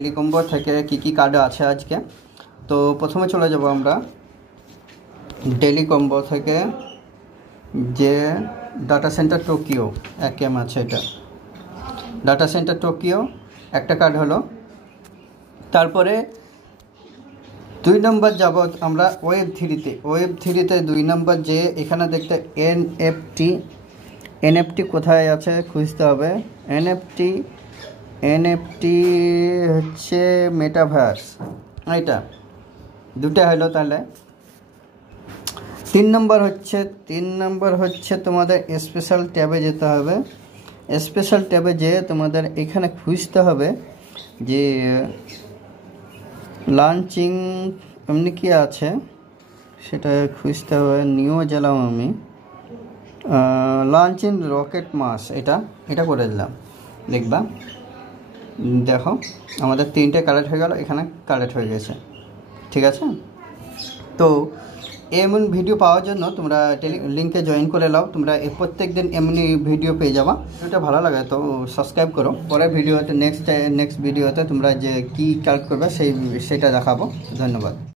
টেলিকম্বো থেকে কি কার্ড আছে আজকে। তো প্রথমে চলে যাব আমরা টেলিকম্বো থেকে যে ডাটা সেন্টার টোকিও এক এম আছে, এটা ডাটা সেন্টার টোকিও একটা কার্ড হলো। তারপরে 2 নম্বর যাব আমরা ওয়েব থ্রিতে 2 নম্বর যে এখানে দেখতে এনএফটি কোথায় আছে খুঁজতে হবে। এনএফটি হচ্ছে মেটাভার্স, এটা দুটো হলো। তাহলে 3 নম্বর হচ্ছে তোমাদের স্পেশাল ট্যাবে যেতে হবে। স্পেশাল ট্যাবে যেয়ে তোমাদের এখানে খুঁজতে হবে যে লঞ্চিং এমনি কি আছে সেটা খুঁজতে হবে। নিউ গেলাম আমি, লঞ্চিং রকেট মাস, এটা করে দিলাম। দেখবা দেখো আমাদের 3টে কালেক্ট হয়ে গেল, এখানে কালেক্ট হয়ে গেছে। ঠিক আছে, তো এমন ভিডিও পাওয়ার জন্য তোমরা লিঙ্কে জয়েন করে নাও। তোমরা প্রত্যেক দিন এমনি ভিডিও পেয়ে যাবা। ভিডিওটা ভালো লাগে তো সাবস্ক্রাইব করো। পরের ভিডিওতে নেক্সট ভিডিওতে তোমরা যে কী কালেক্ট করবে সেটা দেখাবো। ধন্যবাদ।